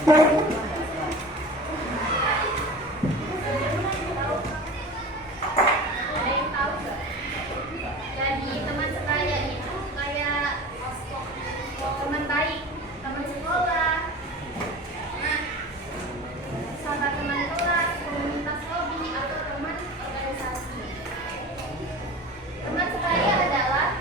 Ada yang tahu nggak? Jadi teman sebaya itu kayak teman baik, teman sekolah. Nah, sahabat teman kelas, komunitas hobi atau teman organisasi. Teman sebaya adalah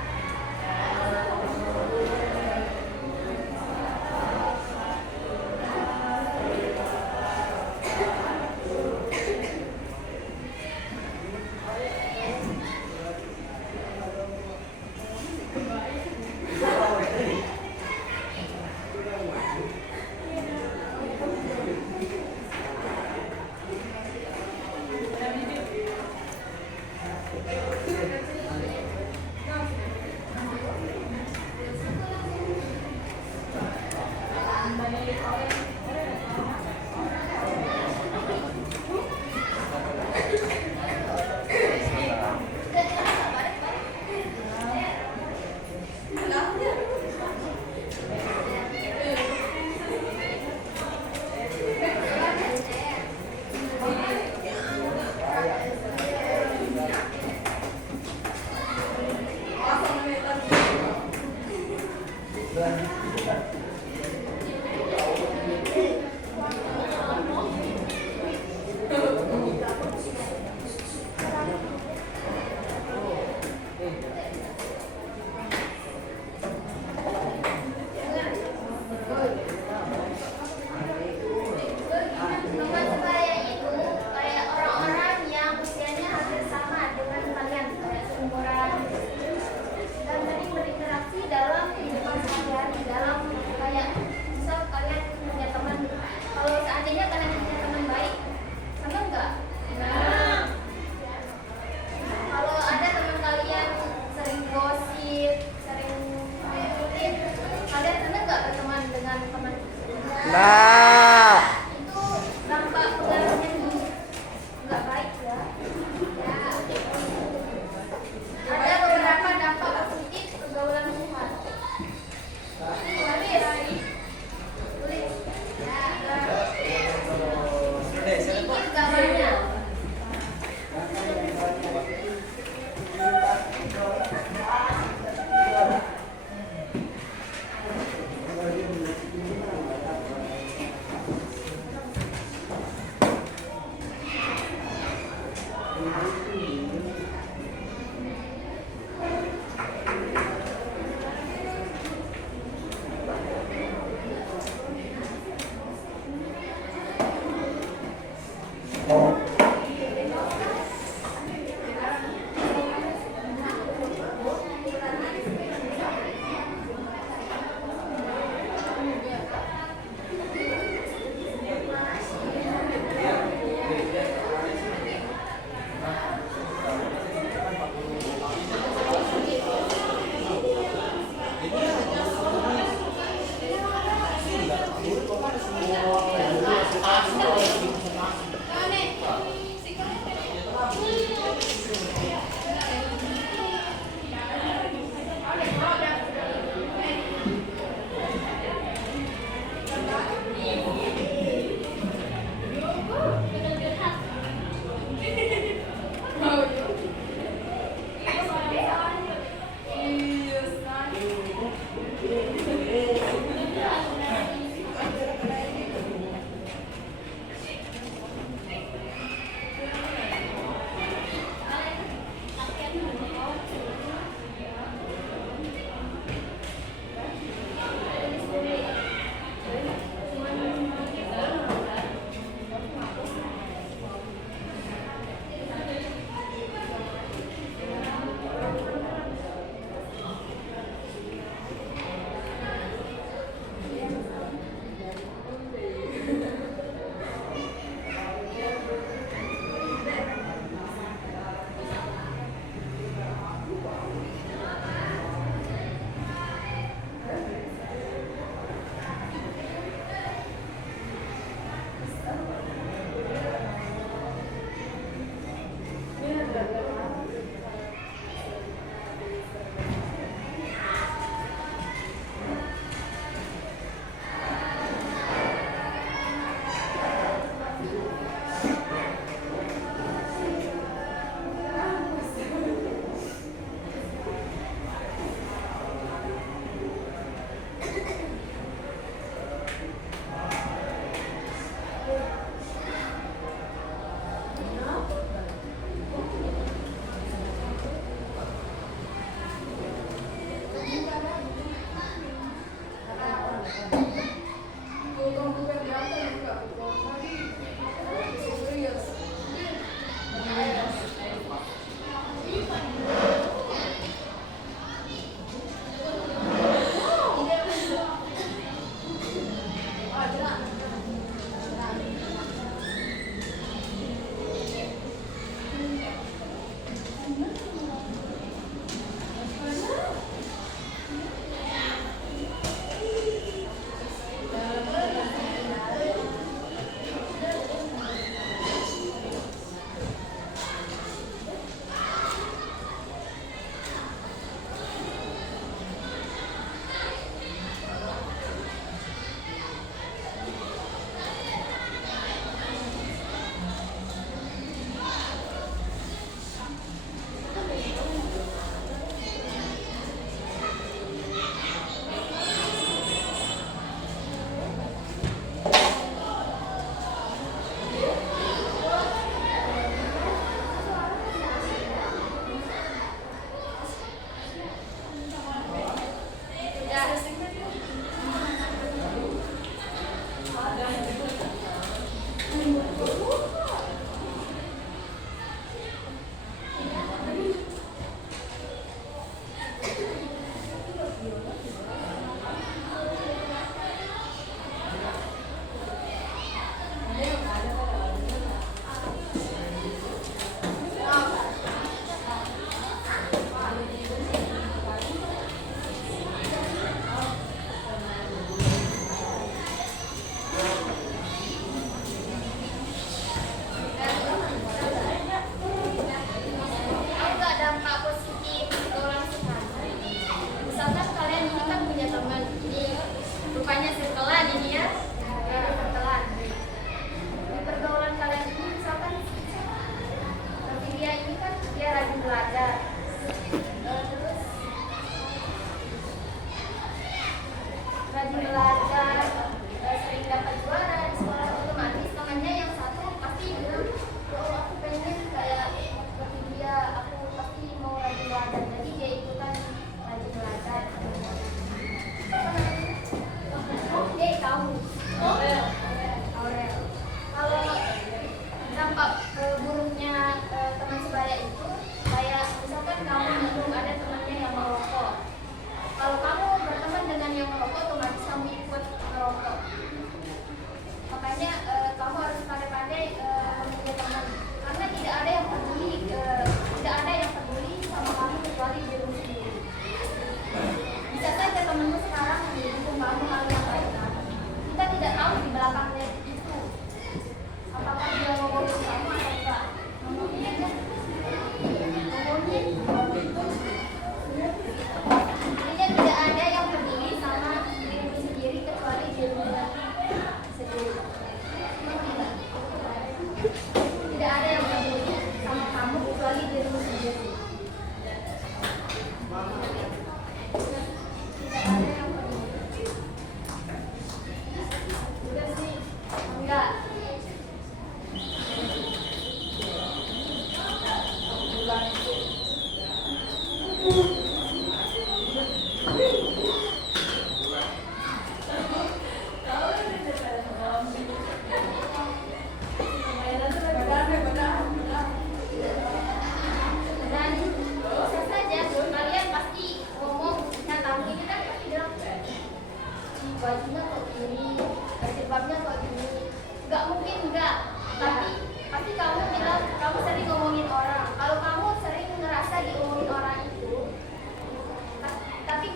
teman sebaya itu kayak orang-orang yang usianya hampir sama dengan kalian, kayak seumuran dan sering berinteraksi dalam kehidupan sehari-hari. Dalam kayak misal kalian punya teman, kalau seandainya kalian punya teman baik, seneng nggak? Kalau ada teman kalian sering gosip, sering ngikutin, kalian seneng nggak berteman dengan teman? Nah, Itu dampak pengaruhnya nggak baik ya. Ada beberapa dampak positif pergaulan lingkungan. Tulis. Sedikit gambarnya.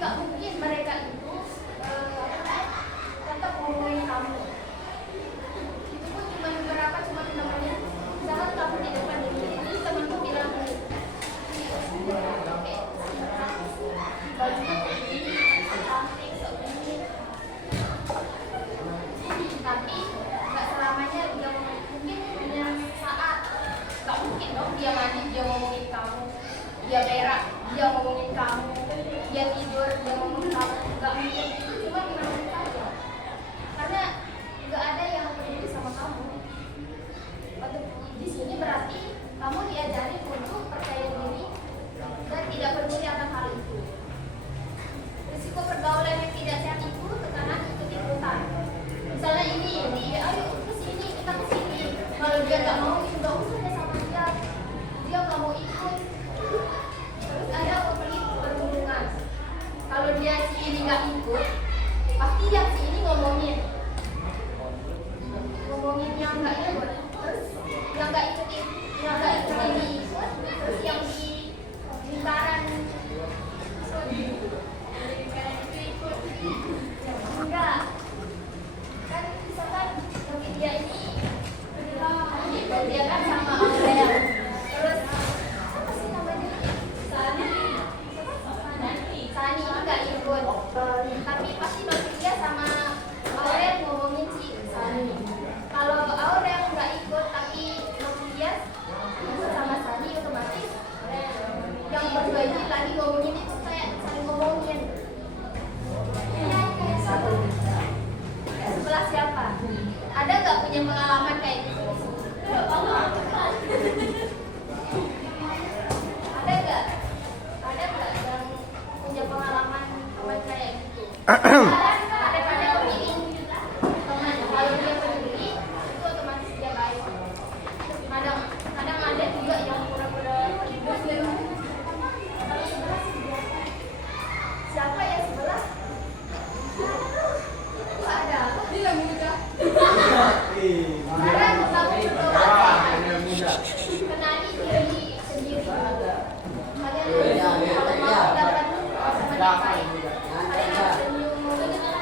nggak mungkin mereka itu tetap ngomongin kamu. Itu pun cuma berapa, cuma temannya. Misalkan kamu di depan ini temanku bilang bajunya begini, cantik, begini. Tapi nggak selamanya dia mungkin punya saat. Nggak mungkin dong dia mandi dia ngomongin kamu, dia berak dia ngomongin kamu, dia tidur dia ngomongin kamu. Nggak mungkin, itu cuma gimana saja. Karena nggak ada yang peduli sama kamu. Di sini berarti kamu diajari untuk percaya diri dan tidak peduli akan hal itu. Risiko pergaulan yang tidak sehat itu tekanan ikut-ikutan. Misalnya ini, ayo ke sini, kita ke sini. Kalau dia nggak mau, nggak usah ya sama dia. Dia nggak mau ikut. Terus ada konflik berhubungan. Kalau dia si ini nggak ikut, pasti yang si ini ngomongin yang nggak ikut. Terus yang nggak ikut ini ikut. Terus yang di lingkaran enggak. Kan misalkan bagi dia ini dia kan sama Aurel, terus apa sih namanya, Sani nggak ikut, tapi pasti bagi dia sama Aurel ngomongin si Sani. Kalau Aurel nggak ikut tapi bagi dia sama Sani, otomatis yang berdua ini lagi ngomongin itu kayak saling ngomongin. Sebelah siapa? Ada nggak punya pengalaman kayak gitu? Ada nggak yang punya pengalaman kayak gitu? Daripada memilih teman, kalau dia peduli itu otomatis dia baik. Kadang ada juga yang pura-pura peduli. Kalau sebelah siapa ya sebelah? Ada. Dia muda. Ada kamu kenali diri sendiri. Kalian kalau mau dapat sama dia baik, kalian harus senyum.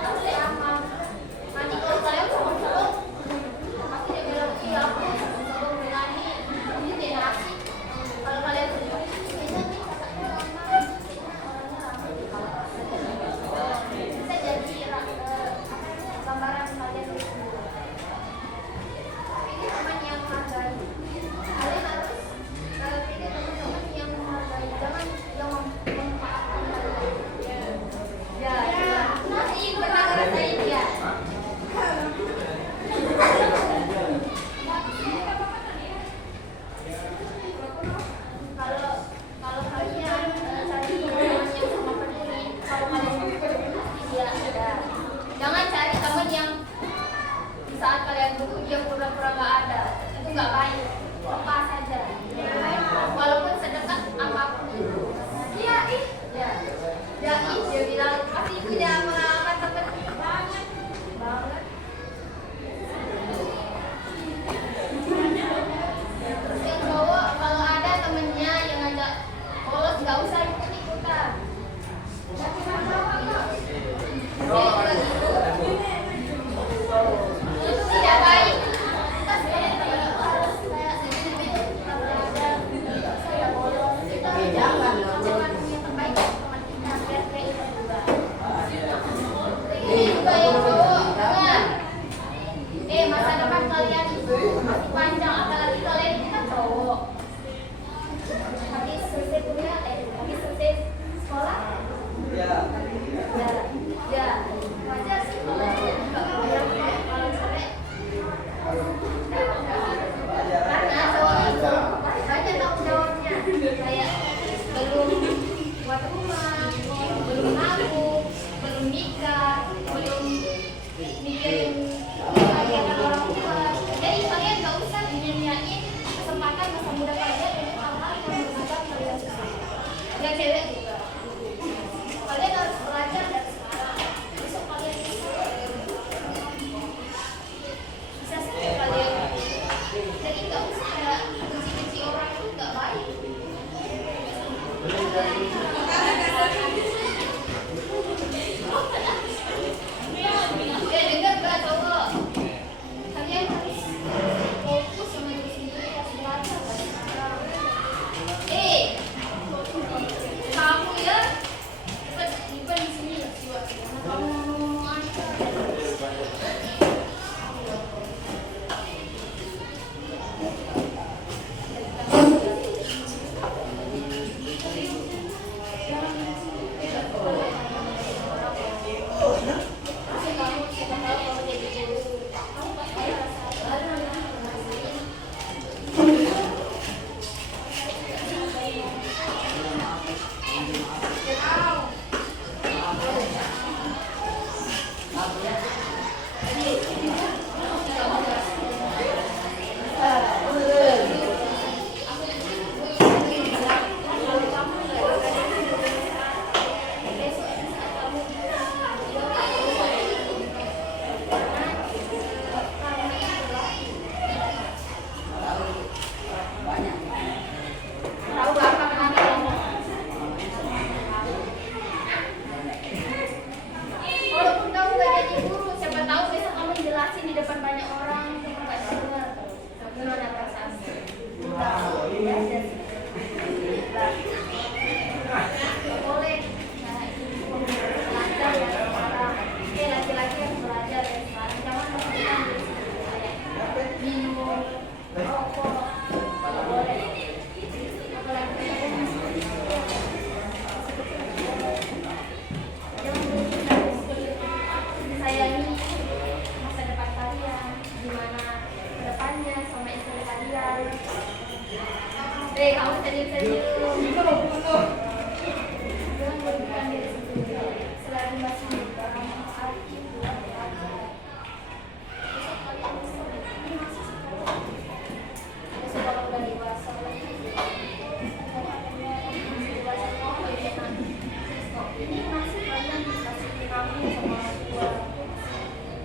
kamu sama orang tua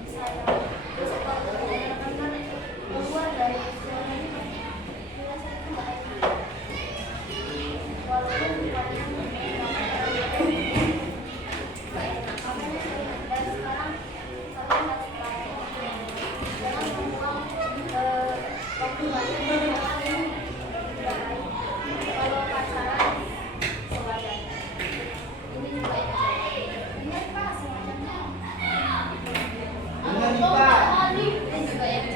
sayang. Terus kalau benar-benar keluar dari zona ini merasa itu nggak enak. Walaupun kalian nggak enak, makanya dan sekarang kalian harus belajar. Jangan membuang waktu kalian dengan hal yang tidak baik. Kalau pacaran sewajarnya. Ini juga yang ingat Pak sewajarnya. Ingat nih, Pak. Ini juga yang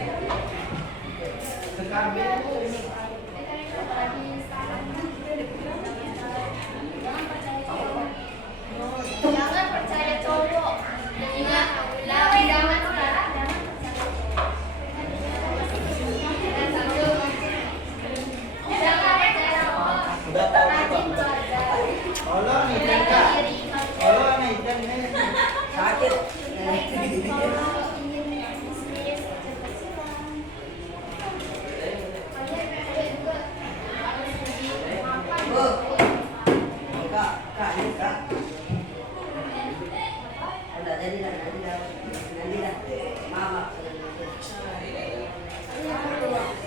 Sekarang apalagi sekarang jangan percaya cowok. Jangan percaya cowok. Dan ingat, jangan sekarang jangan percaya cowok. Jangan percaya cowok. udah tahu Rajin Pak. belajar. Tolong nih, Jaga Kak. diri kalian. Tolong nih, dan ini sakit. Baik ke sekolah, ingin bisnis, kecil-kecilan. Kalian juga harus lebih mapan. Kak, kak, ini kak. Udah jadi dah, nanti dah. Mama.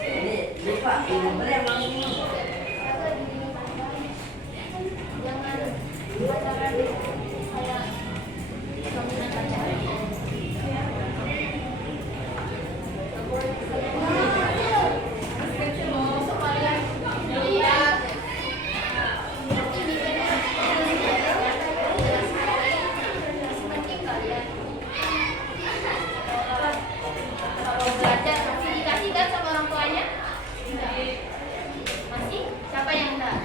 Ini pak, ini boleh yang langsung. Jaga diri kalian. Jangan pacaran kayak kamu pacaran. Kalau belajar masih dikasih kan sama orang tuanya? Masih? Siapa yang enggak?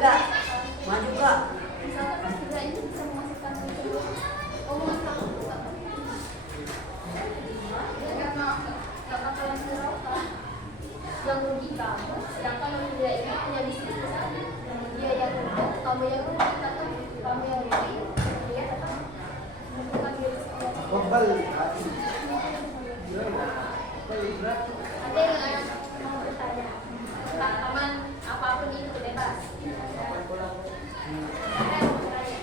Kak. Maju Kak. Misalkan kelas 3 ini bisa menghasilkan omongan kamu nggak? Ya, karena nggak bakalan berapa yang rugi kamu, sedangkan yang dia ini punya bisnis besar, dia yang rugi, kamu yang rugi, tetap kamu yang rugi, dia tetap bukan diri sendiri. Kebal. Ada yang anak mau bertanya, Pak Taman apapun itu bebas. Ada yang mau bertanya?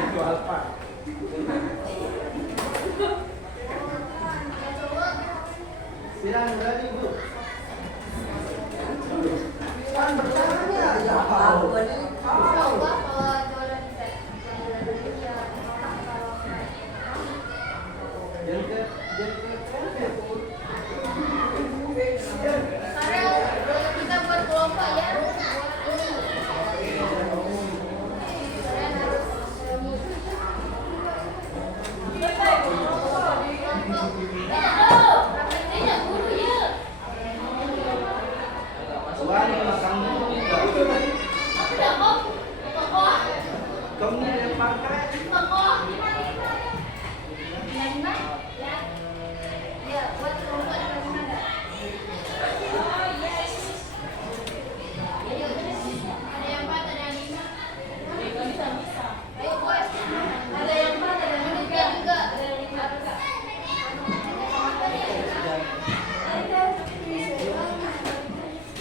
Itu apa? Ya coba. Bilang berani Bu. Kan bertanya ya apa nih? Coba kalau jualan ya kalau sekarang kita buat kelompok ya. Kalian harus Wani kamu enggak. Kamu yang pakai. Ya, buat kelompok di mana? Ayo, ada yang 4, ada yang 5. Ayo, bos. Ada yang 4, ada yang 5 juga. Ada yang 5 juga. Ayo, ini kelompok. Ini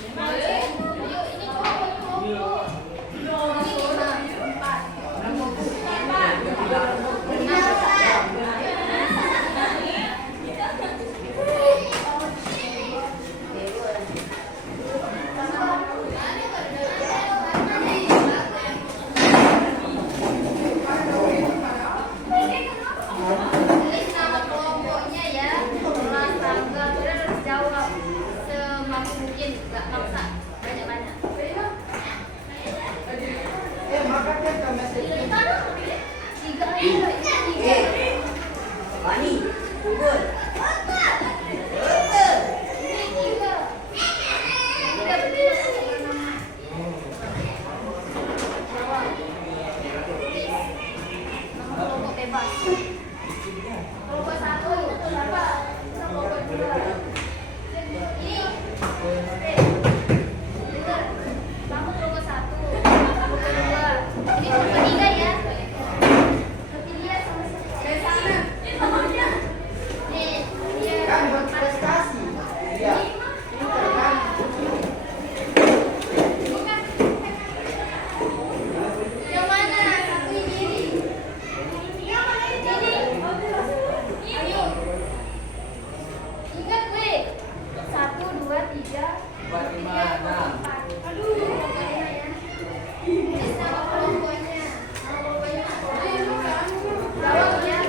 6-6-nya.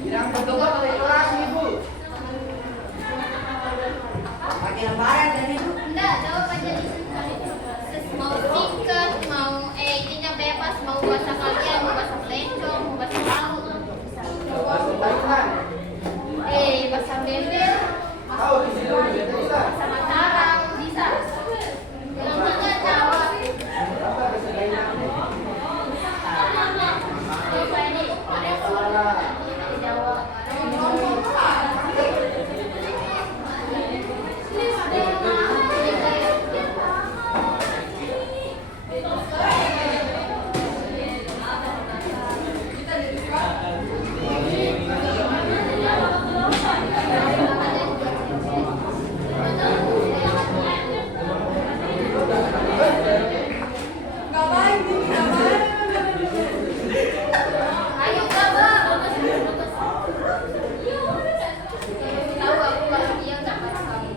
Bilang ketupat dekorasi Bu. Pakai lembaran tadi itu. Enggak, jawab aja di sini. Mau sikat, mau ininya bebas, mau bahasa kalian, mau bahasa pelencong, mau bahasa laut. Bahasa Thailand. Bahasa bebel, Tahu di sini udah bisa. bahasa Mataram, bisa. Bilang enggak jawab. Apa bahasa Thailand? Coba ini, Salah. jawab. Ayo kabar. Tahu aku bahagia nggak pas kamu?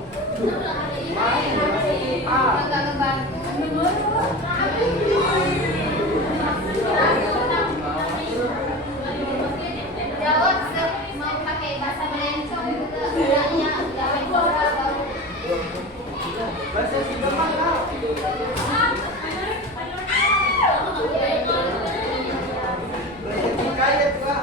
Nggak ngebantu. Jawab mau pakai bahasa melencong juga enggaknya jangan baru. Bahasa Siberman tahu. Bahasa Cikayat Pak.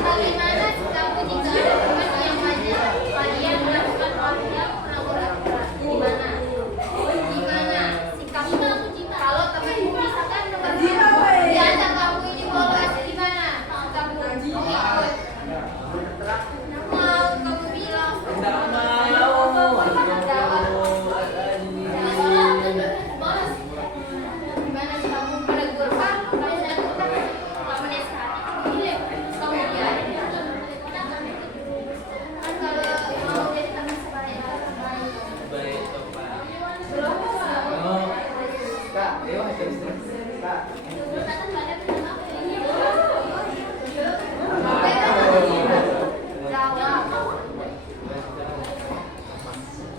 Bagaimana kamu jika ada teman yang maju kalian melakukan hal yang pura-pura? Gimana sikapmu kalau temanmu misalkan diajak kamu ini bolos gimana sikapmu? Ikut mau kamu bilang gimana sikapmu menegur kan kamu menegur kan kamu nasihati kamu biarin kan kalau mau jadi teman sebaik Kak, ayo Kak.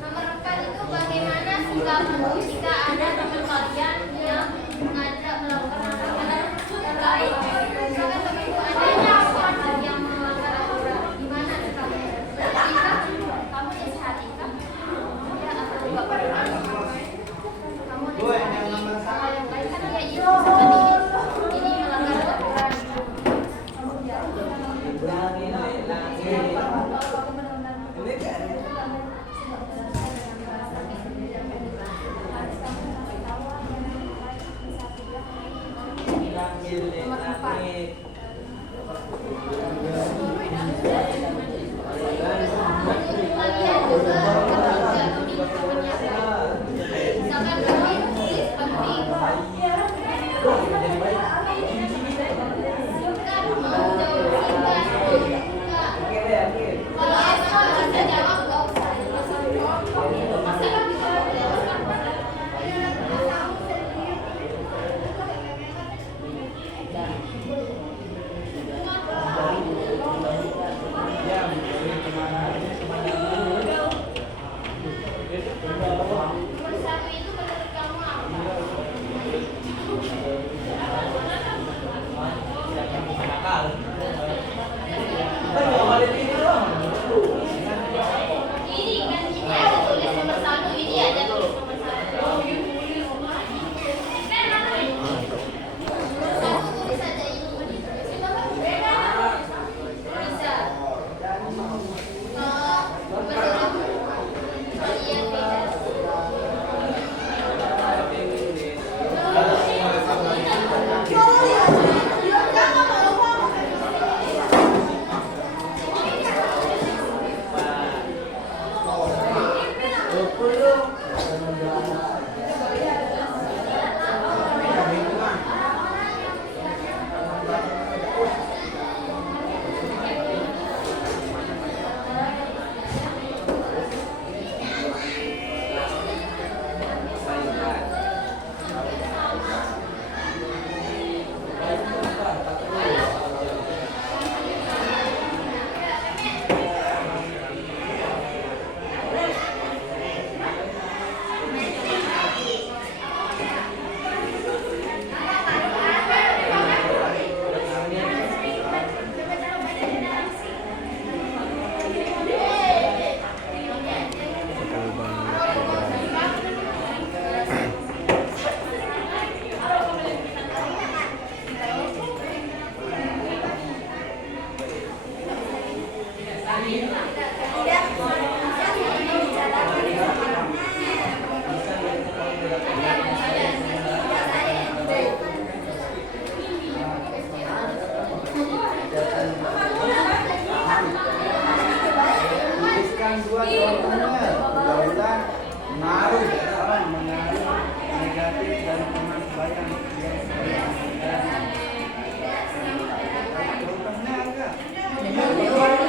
Nomor 4 itu bagaimana sikapmu jika ada teman kalian yang mengajak melakukan hal yang lain. Misalkan temanku ada yang melanggar aturan, gimana sikapmu? Jika kamu nasihati kan? Ya atau enggak pernah? Kamu Boy, yang nasihati nomor sama yang lain kan ya itu seperti ini melanggar aturan. Kamu Nomor 4. Kalian juga bertiga memiliki penyiapan. Misalkan kami tulis penting. Bukan mau jauh singkat. Enggak. Kalau emang bisa jawab nggak usah. Masa kan bisa Nomor 1 itu menurut kamu apa? Ini kan ini ada tulis nomor 1, ini ada tulis nomor 1. Nomor 1 tulis aja ini. Bisa. Menurut kalian beda. yang dua contohnya mudah-mudahan menaruh negatif dari teman bayang yang contohnya enggak